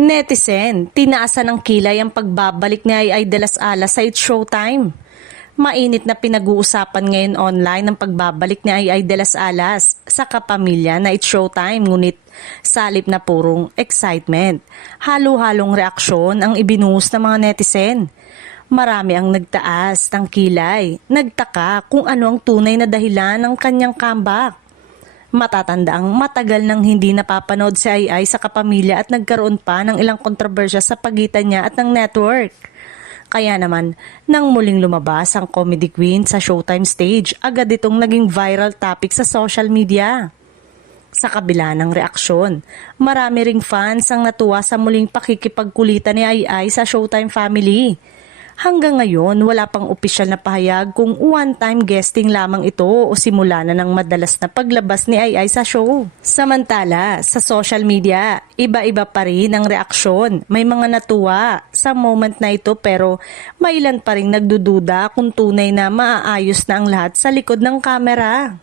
Netizen, tinaasan ng kilay ang pagbabalik ni Ay de las Alas sa It's Showtime. Mainit na pinag-uusapan ngayon online ang pagbabalik ni Ay de las Alas sa kapamilya na It's Showtime, ngunit salip na purong excitement. Halo-halong reaksyon ang ibinuhos ng mga netizen. Marami ang nagtaas ng kilay, nagtaka kung ano ang tunay na dahilan ng kanyang comeback. Matatandaang matagal nang hindi napapanood si Ay sa kapamilya at nagkaroon pa ng ilang kontrobersya sa pagitan niya at ng network. Kaya naman, nang muling lumabas ang comedy queen sa Showtime stage, agad itong naging viral topic sa social media. Sa kabila ng reaksyon, marami ring fans ang natuwa sa muling pakikipagkulitan ni Ay sa Showtime family. Hanggang ngayon, wala pang opisyal na pahayag kung one-time guesting lamang ito o simula na ng madalas na paglabas ni Ay sa show. Samantala, sa social media, iba-iba pa rin ang reaksyon. May mga natuwa sa moment na ito pero may ilan pa rin nagdududa kung tunay na maaayos na ang lahat sa likod ng kamera.